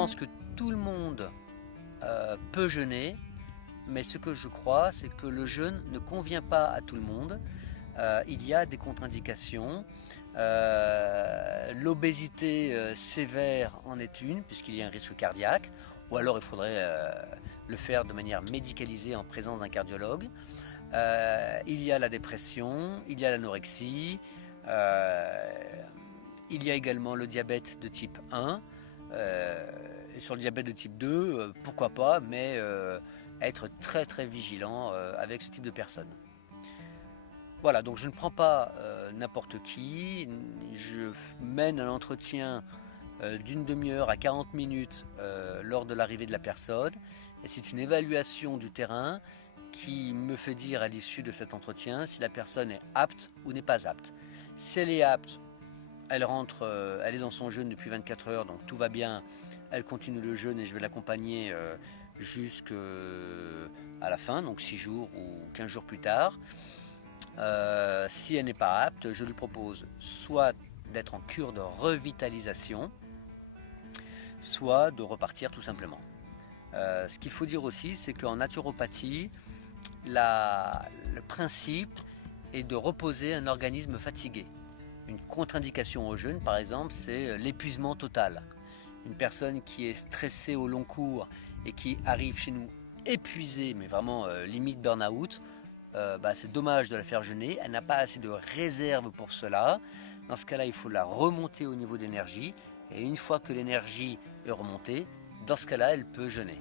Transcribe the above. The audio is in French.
pense que tout le monde peut jeûner, mais ce que je crois, c'est que le jeûne ne convient pas à tout le monde. Il y a des contre-indications. L'obésité sévère en est une, puisqu'il y a un risque cardiaque, ou alors il faudrait le faire de manière médicalisée en présence d'un cardiologue. Il y a la dépression, il y a l'anorexie, il y a également le diabète de type 1. Et sur le diabète de type 2, pourquoi pas, mais être très très vigilant avec ce type de personnes. Voilà, donc je ne prends pas n'importe qui, je mène un entretien d'une demi-heure à 40 minutes lors de l'arrivée de la personne, et c'est une évaluation du terrain qui me fait dire à l'issue de cet entretien si la personne est apte ou n'est pas apte. Si elle est apte, elle rentre, elle est dans son jeûne depuis 24 heures, donc tout va bien, elle continue le jeûne et je vais l'accompagner jusqu'à la fin, donc 6 jours ou 15 jours plus tard. Si elle n'est pas apte, je lui propose soit d'être en cure de revitalisation, soit de repartir tout simplement. Ce qu'il faut dire aussi, c'est qu'en naturopathie, le principe est de reposer un organisme fatigué. Une contre-indication au jeûne, par exemple, c'est l'épuisement total. Une personne qui est stressée au long cours et qui arrive chez nous épuisée, mais vraiment limite burn-out, c'est dommage de la faire jeûner. Elle n'a pas assez de réserve pour cela. Dans ce cas-là, il faut la remonter au niveau d'énergie. Et une fois que l'énergie est remontée, dans ce cas-là, elle peut jeûner.